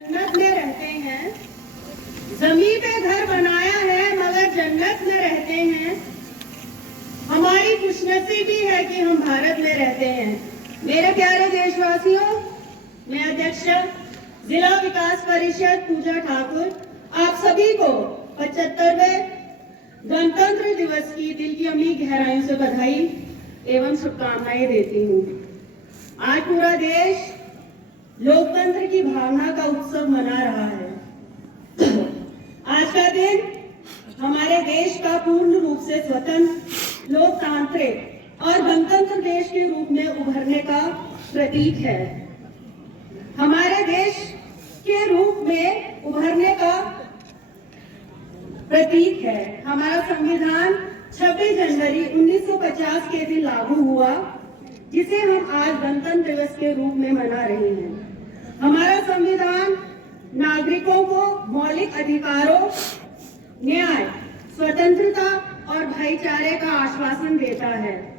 जन्नत में रहते हैं, जमीन पे घर बनाया है मगर जन्नत में रहते हैं। हमारी खुशनसीबी है कि हम भारत में रहते हैं। मेरे प्यारे देशवासियों, मैं अध्यक्ष जिला विकास परिषद पूजा ठाकुर आप सभी को 75वें गणतंत्र दिवस की दिल की अम्मी गहराइयों से बधाई एवं शुभकामनाएं देती हूँ। आज पूरा देश लोकतंत्र की भावना का उत्सव मना रहा है। आज का दिन हमारे देश का पूर्ण रूप से स्वतंत्र, लोकतांत्रिक और गणतंत्र देश के रूप में उभरने का प्रतीक है। हमारे देश के रूप में उभरने का प्रतीक है। हमारा संविधान 26 जनवरी 1950 के दिन लागू हुआ, जिसे हम आज गणतंत्र दिवस के रूप में मना रहे हैं। हमारा संविधान नागरिकों को मौलिक अधिकारों, न्याय, स्वतंत्रता और भाईचारे का आश्वासन देता है।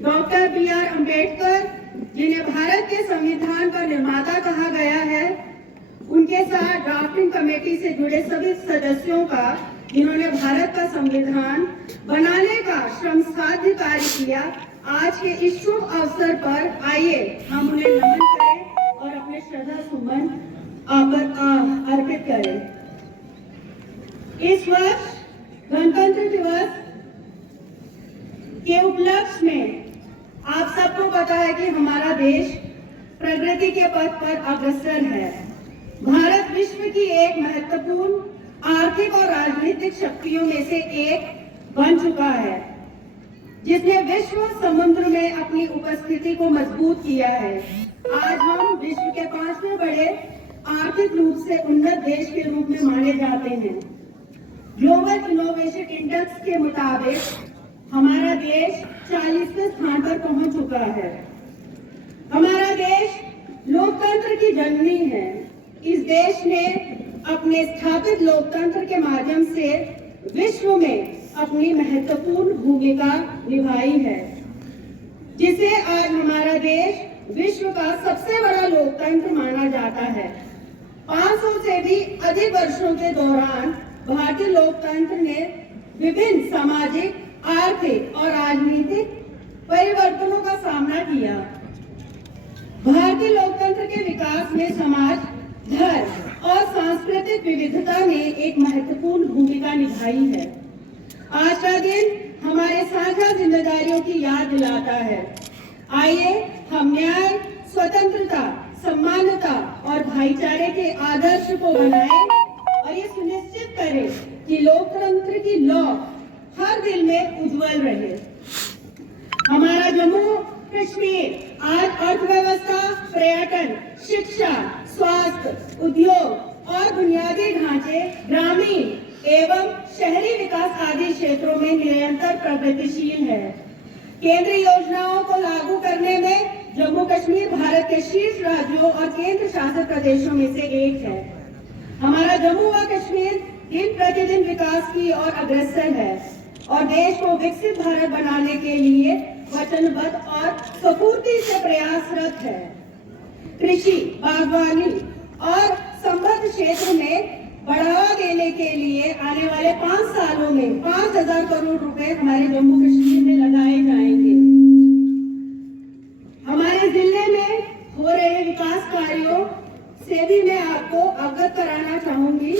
Doctor B R. अम्बेडकर, जिन्हें भारत के संविधान का निर्माता कहा गया है, उनके साथ ड्राफ्टिंग कमेटी से जुड़े सभी सदस्यों का, जिन्होंने भारत का संविधान बनाने का श्रमसाध्य कार्य किया, आज के इस शुभ अवसर पर आइए हम उन्हें नमन करें और अपने श्रद्धा सुमन अर्पित करें। इस वर्ष गणतंत्र दिवस के उपलक्ष्य में आप सबको पता है कि हमारा देश प्रगति के पथ पर अग्रसर है। भारत विश्व की एक महत्वपूर्ण आर्थिक और राजनीतिक शक्तियों में से एक बन चुका है, जिसने विश्व समुद्र में अपनी उपस्थिति को मजबूत किया है। आज हम विश्व के 5वें बड़े आर्थिक रूप से उन्नत देश के रूप में माने जाते हैं। ग्लोबल इनोवेशन इंडेक्स के मुताबिक हमारा देश 40वें स्थान पर पहुंच चुका है। हमारा देश लोकतंत्र की जननी है। इस देश ने अपने स्थापित लोकतंत्र के माध्यम से विश्व में अपनी महत्वपूर्ण भूमिका निभाई है, जिसे आज हमारा देश विश्व का सबसे बड़ा लोकतंत्र माना जाता है। 500 से भी अधिक वर्षों के दौरान भारतीय लोकतंत्र ने विभिन्न सामाजिक, आर्थिक और राजनीतिक परिवर्तनों का सामना किया। भारतीय लोकतंत्र के विकास में समाज, धर्म और सांस्कृतिक विविधता ने एक महत्वपूर्ण भूमिका निभाई है। आज का दिन हमारे साझा जिम्मेदारियों की याद दिलाता है। आइए हम न्याय, स्वतंत्रता, सम्मानता और भाईचारे के आदर्श को बनाएं और ये सुनिश्चित करें कि लोकतंत्र की लौ हर दिल में उज्जवल रहे। हमारा जम्मू कश्मीर आज अर्थव्यवस्था, पर्यटन, शिक्षा, स्वास्थ्य, उद्योग और बुनियादी ढांचे, ग्रामीण एवं शहरी विकास आदि क्षेत्रों में निरंतर प्रगतिशील है। केंद्रीय योजनाओं को लागू करने में जम्मू कश्मीर भारत के शीर्ष राज्यों और केंद्र शासित प्रदेशों में से एक है। हमारा जम्मू व कश्मीर दिन प्रतिदिन विकास की ओर अग्रसर है और देश को विकसित भारत बनाने के लिए वचनबद्ध और स्फूर्ति से प्रयासरत है। कृषि, बागवानी और संबद्ध क्षेत्र में बढ़ावा देने के लिए आने वाले 5 सालों में 5,000 करोड़ रुपए हमारे जम्मू कश्मीर में लगाए जाएंगे। हमारे जिले में हो रहे विकास कार्यों से भी मैं आपको अवगत कराना चाहूंगी।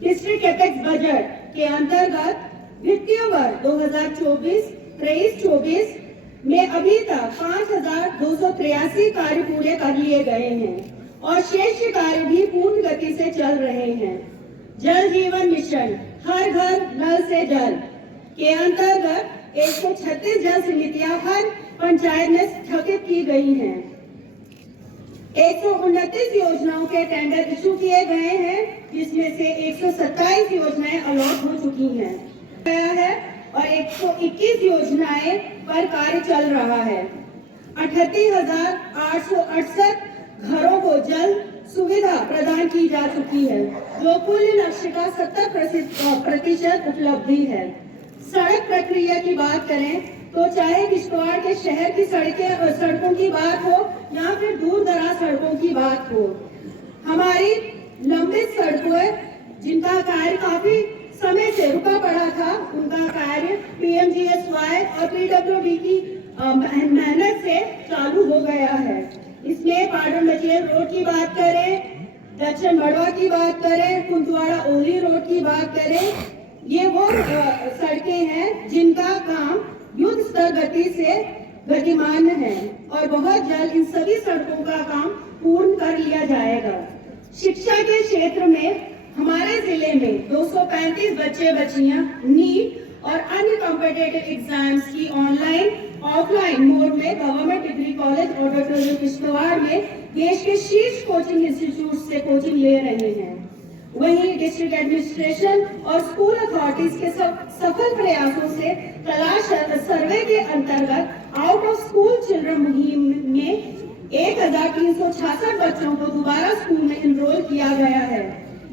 डिस्ट्रिक्ट एपेक्स बजट के अंतर्गत वित्तीय वर्ष 2024 में अभी तक 5,283 कार्य पूरे कर लिए गए हैं और शेष कार्य भी पूर्ण गति से चल रहे हैं। जल जीवन मिशन हर घर नल से जल के अंतर्गत 136 जल समितियां हर पंचायत में स्थापित की गई हैं। 129 योजनाओं के टेंडर इशू किए गए हैं, जिसमें से 127 योजनाएं अलॉट हो चुकी हैं और 121 योजनाएं पर कार्य चल रहा है। 38,868 घरों को जल सुविधा प्रदान की जा चुकी है, जो कुल लक्ष्य का 70% उपलब्धि है। सड़क प्रक्रिया की बात करें तो चाहे किश्तवाड़ के शहर की सड़कों की बात हो या फिर दूर दराज सड़कों की बात हो, हमारी जिनका कार्य काफी समय से रुका पड़ा था, उनका कार्य PMGSY और PWD की मेहनत से चालू हो गया है। इसमें पाटन मचेल रोड की बात करें, दक्षिण बड़वा की बात करें, कुंतवाड़ा ओली रोड की बात करें, ये वो सड़कें हैं जिनका काम युद्ध स्तर गति से गतिमान है और बहुत जल्द इन सभी सड़कों का काम पूर्ण कर लिया जाएगा। शिक्षा के क्षेत्र में हमारे जिले में 235 बच्चे बच्चियां नीट और अन्य कॉम्पिटिटिव एग्जाम्स की ऑनलाइन ऑफलाइन मोड में government degree college auditorium Kishtwar में देश के शीर्ष कोचिंग इंस्टीट्यूट से कोचिंग ले रहे हैं। वहीं डिस्ट्रिक्ट एडमिनिस्ट्रेशन और स्कूल अथॉरिटीज के सफल प्रयासों से तलाश सर्वे के अंतर्गत आउट ऑफ स्कूल चिल्ड्रन मुहिम में 1366 बच्चों को दोबारा स्कूल में एनरोल किया गया है।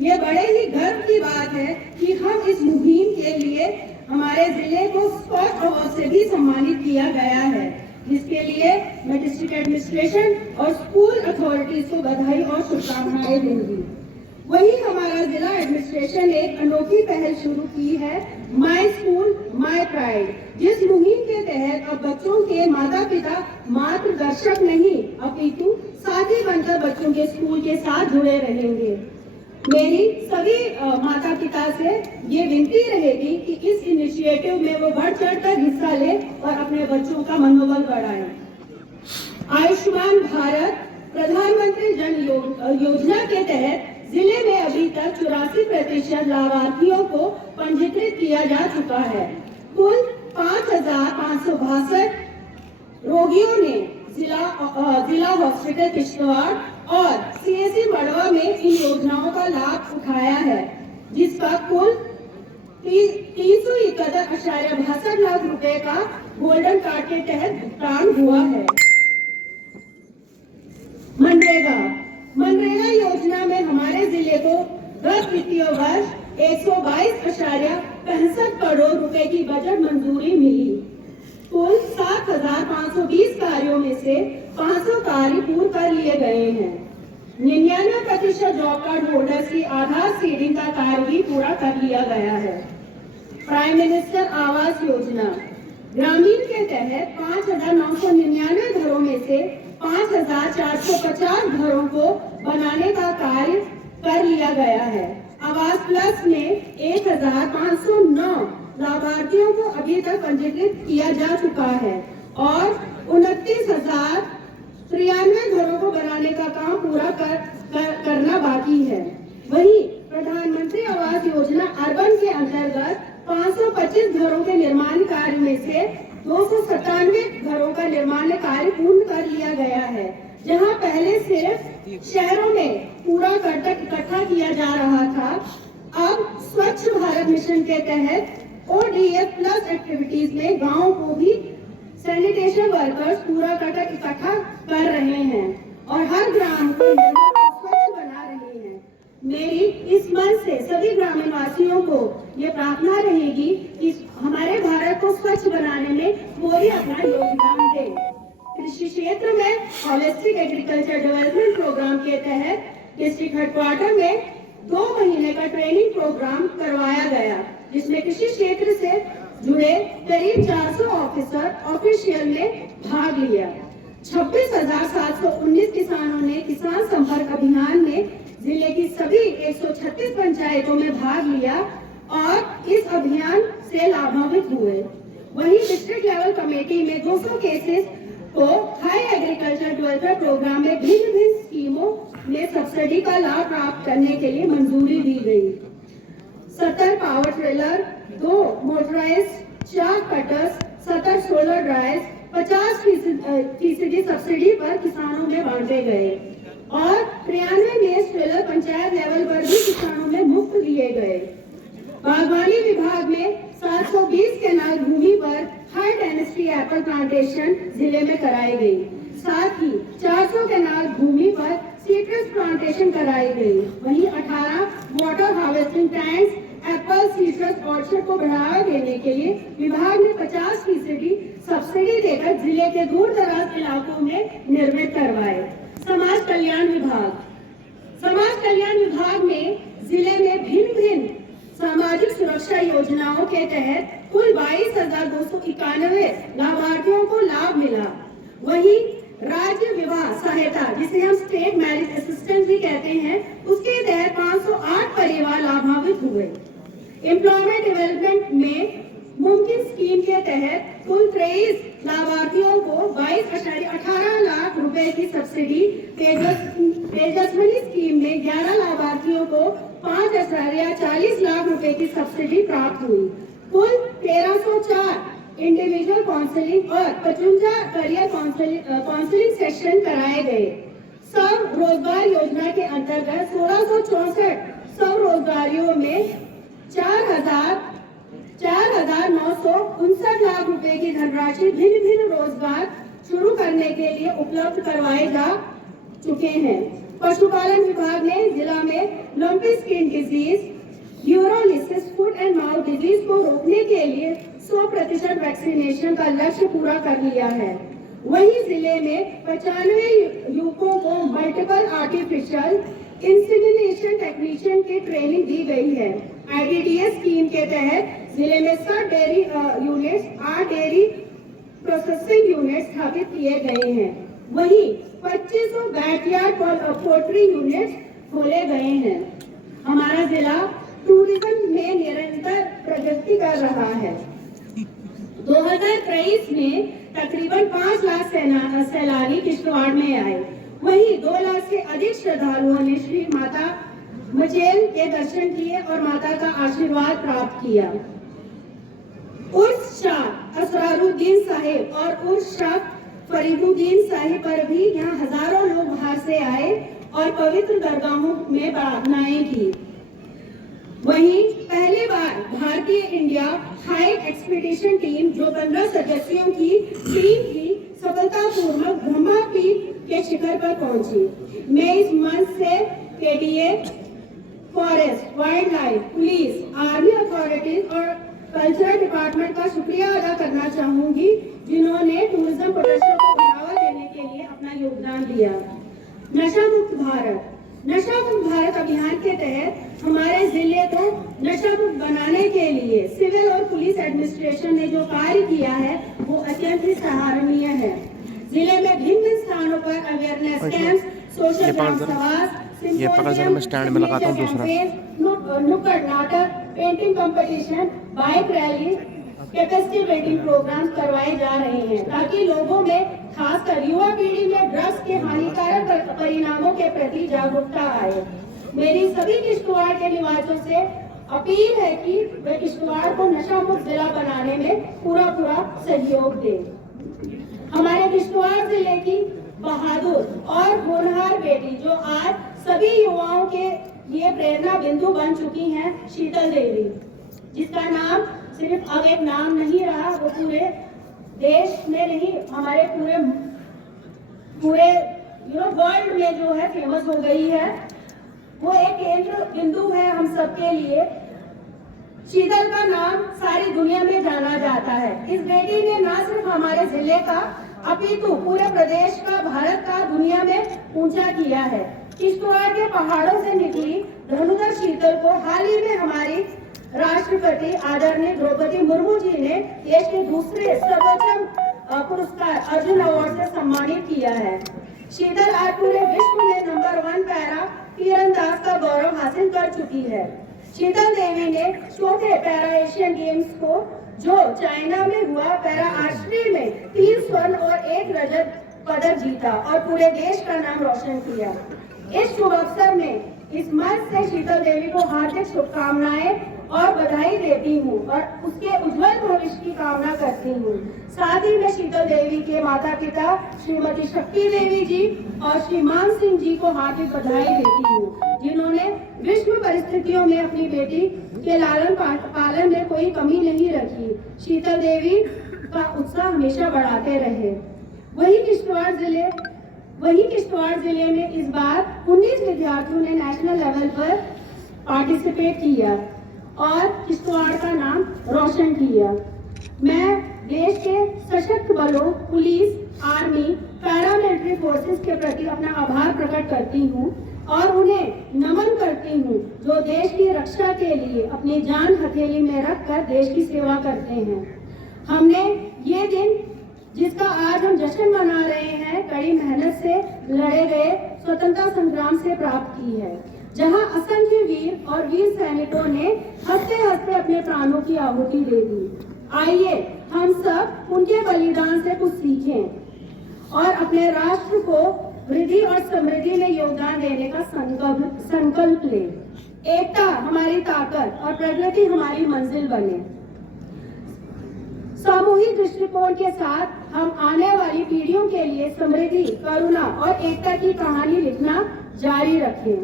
यह बड़े ही गर्व की बात है कि हम इस मुहिम के लिए हमारे जिले को स्कॉच अवार्ड से भी सम्मानित किया गया है, जिसके लिए मैं डिस्ट्रिक्ट एडमिनिस्ट्रेशन और स्कूल अथॉरिटीज को बधाई और शुभकामनाएं दूंगी। वहीं हमारा जिला एडमिनिस्ट्रेशन एक अनोखी पहल शुरू की है, माय स्कूल माय प्राइड, जिस मुहिम के तहत अब बच्चों के माता पिता मात्र दर्शक नहीं अपितु साथी बनकर बच्चों के स्कूल के साथ जुड़े रहेंगे। मेरी सभी माता पिता से ये विनती रहेगी कि इस इनिशिएटिव में वो बढ़ चढ़कर हिस्सा ले और अपने बच्चों का मनोबल बढ़ाएं। आयुष्मान भारत प्रधानमंत्री जन योजना के तहत जिले में अभी तक 84% लाभार्थियों को पंजीकृत किया जा चुका है। कुल 5,562 रोगियों ने जिला हॉस्पिटल किश्तवाड़ और CSC मड़वा में इन योजनाओं का लाभ उठाया है, जिसका कुल 361.62 लाख रुपए का गोल्डन कार्ड के तहत भुगतान हुआ है। मनरेगा योजना में हमारे जिले को गत वित्तीय वर्ष 122.65 करोड़ रुपए की बजट मंजूरी मिली। कुल 7,520 कार्यों में से 500 कार्य पूर्ण कर लिए गए हैं। 99% जॉब कार्ड होल्डर्स की आधार सीडिंग का कार्य भी पूरा कर लिया गया है। प्राइम मिनिस्टर आवास योजना ग्रामीण के तहत 5,999 घरों में से 5,450 घरों को बनाने का कार्य कर लिया गया है। आवास प्लस में 1,509 लाभार्थियों को अभी तक पंजीकृत किया जा चुका है और 29,093 घरों को बनाने का काम पूरा करना बाकी है। वहीं प्रधानमंत्री आवास योजना अर्बन के अंतर्गत 525 घरों के निर्माण कार्य में से 297 घरों का निर्माण कार्य पूर्ण कर लिया गया है। जहां पहले सिर्फ शहरों में पूरा करतब इकट्ठा किया जा रहा था, अब स्वच्छ भारत मिशन के तहत ODF प्लस एक्टिविटीज में गाँव को भी सैनिटेशन वर्कर्स पूरा करतब इकट्ठा कर रहे हैं और हर ग्राम को स्वच्छ बना रहे हैं। मेरी इस मंच से सभी ग्रामीण वासियों को ये प्रार्थना रहेगी कि हमारे भारत को स्वच्छ बनाने में वो भी अपना योगदान दें। कृषि क्षेत्र में होलिस्टिक एग्रीकल्चर डेवलपमेंट प्रोग्राम के तहत डिस्ट्रिक्ट हेडक्वार्टर में 2 महीने का ट्रेनिंग प्रोग्राम करवाया गया, जिसमें कृषि क्षेत्र से जुड़े करीब 400 ऑफिशियल ने भाग लिया। 26,719 किसानों ने किसान संपर्क अभियान में जिले की सभी 136 पंचायतों में भाग लिया और इस अभियान से लाभान्वित हुए। वहीं डिस्ट्रिक्ट लेवल कमेटी में 200 केसेस को हाई एग्रीकल्चर डेवलपमेंट प्रोग्राम में भिन्न भिन्न स्कीमों में सब्सिडी का लाभ प्राप्त करने के लिए मंजूरी दी गई। 70 power trailer, 2 motorised, 4 cutters, 70 solar dryers 50% subsidy पर किसानों में बांटे गए और 93 मेस ट्रेलर पंचायत लेवल पर भी किसानों में मुफ्त दिए गए। बागवानी विभाग में 720 केनाल भूमि पर हाई डेंसिटी एप्पल प्लांटेशन जिले में कराई गई। साथ ही 400 केनाल भूमि पर सीट्रस प्लांटेशन कराई गई। वहीं 18 water harvesting tanks Apple citrus orchard को बढ़ावा देने के लिए विभाग ने 50% सब्सिडी देकर जिले के दूर दराज इलाकों में निर्मित करवाए। समाज कल्याण विभाग में जिले में भिन्न सुरक्षा योजनाओं के तहत कुल 22,291 लाभार्थियों को लाभ मिला। वहीं राज्य विवाह सहायता, जिसे हम स्टेट मैरिज असिस्टेंस भी कहते हैं, उसके तहत 508 परिवार लाभान्वित हुए। एम्प्लॉयमेंट डेवलपमेंट में मुमकिन स्कीम के तहत कुल 23 लाभार्थियों को 22.18 लाख रुपए की सब्सिडी, तेजस्विनी स्कीम में 11 लाभार्थियों को 5.40 लाख रुपए की सब्सिडी प्राप्त हुई। कुल 1304 इंडिविजुअल काउंसलिंग और 55 करियर काउंसलिंग सेशन कराए गए। स्व रोजगार योजना के अंतर्गत 1664 स्व रोजगारियों में 4,959 लाख रुपए की धनराशि भिन्न भिन्न रोजगार शुरू करने के लिए उपलब्ध करवाए जा चुके हैं। पशुपालन विभाग ने जिला में लंपी स्किन डिजीज, यूरोलिसिस, फुट एंड माउथ डिजीज को रोकने के लिए 100% वैक्सीनेशन का लक्ष्य पूरा कर लिया है। वहीं जिले में 95 युवकों को मल्टीपल आर्टिफिशियल इंसेमिनेशन टेक्नीशियन की ट्रेनिंग दी गई है। IDDS स्कीम के तहत जिले में 7 dairy units, 8 dairy processing unit स्थापित किए गए हैं। वहीं 2500 बैकयार्ड पोल्ट्री यूनिट्स खोले गए हैं। हमारा जिला टूरिज्म में निरंतर प्रगति कर रहा है। 2023 में तकरीबन 5 लाख सैलानी किश्तवाड़ में आए। वहीं 2 लाख से अधिक श्रद्धालुओं ने श्री माता मचेल के दर्शन किए और माता का आशीर्वाद प्राप्त किया। उर्स शाह असरारुद्दीन साहिब और उर्स शाह फरीदुद्दीन साहिब पर भी यहाँ हजारों लोग बाहर से आए और पवित्र दरगाहों में प्रार्थनाएं की। वहीं पहली बार भारतीय इंडिया हाई एक्सपीडिशन टीम, जो 15 सदस्यों की टीम की, सफलतापूर्वक ब्रह्मा पीठ के शिखर पर पहुंची। मैं इस मंच से KDA, forest, wild life, police, army authorities और कल्चरल डिपार्टमेंट का शुक्रिया अदा करना चाहूंगी, जिन्होंने टूरिज्म प्रोडक्शन को बढ़ावा देने के लिए अपना योगदान दिया। नशा मुक्त भारत अभियान के तहत हमारे जिले को नशा मुक्त बनाने के लिए सिविल और पुलिस एडमिनिस्ट्रेशन ने जो कार्य किया है वो अत्यंत ही सराहनीय है। जिले में भिन्न स्थानों पर अवेयरनेस कैंप, सोशल ग्रामसभाएं, ये पकड़ जरा, मैं स्टैंड में लगाता हूँ दूसरा, नुक्कड़ नाटक, painting competition, bike rally, capacity building programme करवाए जा रहे हैं, ताकि लोगों में, खासकर युवा पीढ़ी में ड्रग्स के हानिकारक परिणामों के प्रति जागरूकता आए। मेरी सभी किश्तवाड़ के निवासियों से अपील है कि वे किश्तवाड़ को नशा मुक्त जिला बनाने में पूरा सहयोग दें। हमारे किश्तवाड़ जिले की बहादुर और होनहार बेटी, जो आज सभी युवाओं के लिए प्रेरणा बिंदु बन चुकी हैं, शीतल देवी, जिसका नाम सिर्फ अब एक नाम नहीं रहा, वो पूरे देश में नहीं, हमारे पूरे वर्ल्ड में जो है फेमस हो गई है। वो एक केंद्र बिंदु है हम सबके लिए। शीतल का नाम सारी दुनिया में जाना जाता है। इस बेटी ने न सिर्फ हमारे जिले का अपितु पूरे प्रदेश का, भारत का दुनिया में ऊंचा किया है। किश्तवाड़ के पहाड़ों से निकली धनुधर शीतल को हाल ही में हमारी राष्ट्रपति आदरणीय द्रौपदी मुर्मू जी ने देश के दूसरे सर्वोच्च पुरस्कार अर्जुन अवार्ड से सम्मानित किया है। शीतल आज पूरे विश्व में नंबर 1 पैरा तीरंदाज का गौरव हासिल कर चुकी है। शीतल देवी ने चौथे पैरा एशियन गेम्स को, जो चाइना में हुआ, पैरा आर्चरी में 3 स्वर्ण और 1 रजत पदक जीता और पूरे देश का नाम रोशन किया। इस शुभ अवसर में इस मंच से शीतल देवी को हार्दिक शुभकामनाएं और बधाई देती हूँ और उसके उज्जवल भविष्य की कामना करती हूँ। साथ ही मैं शीतल देवी के माता पिता श्रीमती शक्ति देवी जी और श्री मान सिंह जी को हार्दिक बधाई देती हूँ, जिन्होंने विश्व परिस्थितियों में अपनी बेटी के लालन पालन में कोई कमी नहीं रखी। शीतल देवी का उत्साह हमेशा बढ़ाते रहे। वहीं किश्तवाड़ जिले में इस बार 19 विद्यार्थियों ने नेशनल लेवल पर पार्टिसिपेट किया और किश्तवाड़ का नाम रोशन किया। मैं देश के सशस्त्र बलों, पुलिस, आर्मी, पैरामिलिट्री फोर्सेस के प्रति अपना आभार प्रकट करती हूँ और उन्हें नमन करती हूँ हूँ जो देश की रक्षा के लिए अपनी जान हथेली में रखकर देश की सेवा करते हैं। हमने ये दिन जिसका आज हम जश्न मना रहे हैं कड़ी मेहनत से लड़े गए स्वतंत्रता संग्राम से प्राप्त की है, जहां असंख्य वीर और वीर सैनिकों ने हंसते हंसते अपने प्राणों की आहुति दे दी। आइए हम सब उनके बलिदान से कुछ सीखें और अपने राष्ट्र को वृद्धि और समृद्धि में योगदान देने का संकल्प लें। एकता हमारी ताकत और प्रगति हमारी मंजिल बने। सामूहिक दृष्टिकोण के साथ हम आने वाली पीढ़ियों के लिए समृद्धि, करुणा और एकता की कहानी लिखना जारी रखें।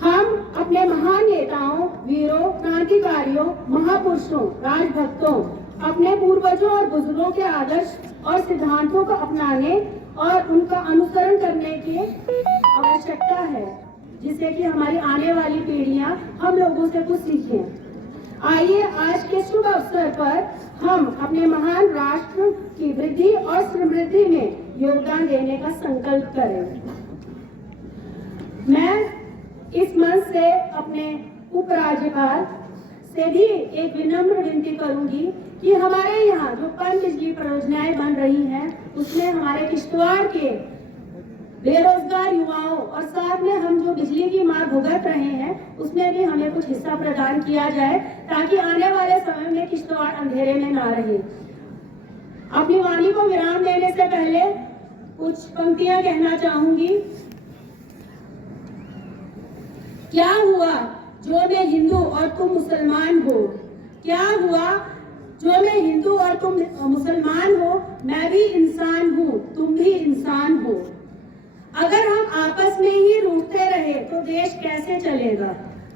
हम अपने महान नेताओं, वीरों, क्रांतिकारियों, महापुरुषों, राजभक्तों, अपने पूर्वजों और बुजुर्गों के आदर्श और सिद्धांतों को अपनाने और उनका अनुसरण करने की आवश्यकता है, जिससे कि हमारी आने वाली पीढ़ियां हम लोगों से कुछ सीखें। आइए आज के शुभ अवसर पर हम अपने महान राष्ट्र की वृद्धि और समृद्धि में योगदान देने का संकल्प करें। मैं इस मंच से अपने उपराज्यपाल से भी एक विनम्र विनती करूंगी कि हमारे यहाँ जो पन बिजली परियोजनाएं बन रही हैं उसमें हमारे किश्तवाड़ के बेरोजगार युवाओं और साथ में हम जो बिजली की मार भुगत रहे हैं उसमें भी हमें कुछ हिस्सा प्रदान किया जाए, ताकि आने वाले समय में किश्तवाड़ अंधेरे में ना रहे। अपनी वाणी को विराम देने से पहले कुछ पंक्तियां कहना चाहूंगी। क्या हुआ जो मैं हिंदू और तुम मुसलमान हो, क्या हुआ जो मैं हिंदू और तुम मुसलमान हो, मैं भी इंसान हूँ, तुम भी इंसान हो। अगर हम आपस में ही रूठते रहे तो देश कैसे चलेगा?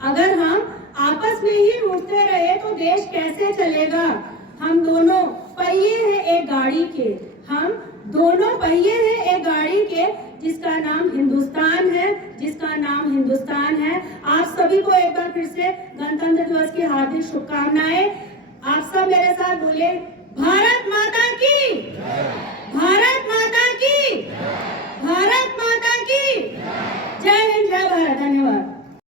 अगर हम आपस में ही रूठते रहे तो देश कैसे चलेगा? हम दोनों पहिए हैं एक गाड़ी के, हम दोनों पहिए हैं एक गाड़ी के, जिसका नाम हिंदुस्तान है, जिसका नाम हिंदुस्तान है। आप सभी को एक बार फिर से गणतंत्र दिवस की हार्दिक शुभकामनाएं। आप सब मेरे साथ बोले, भारत माता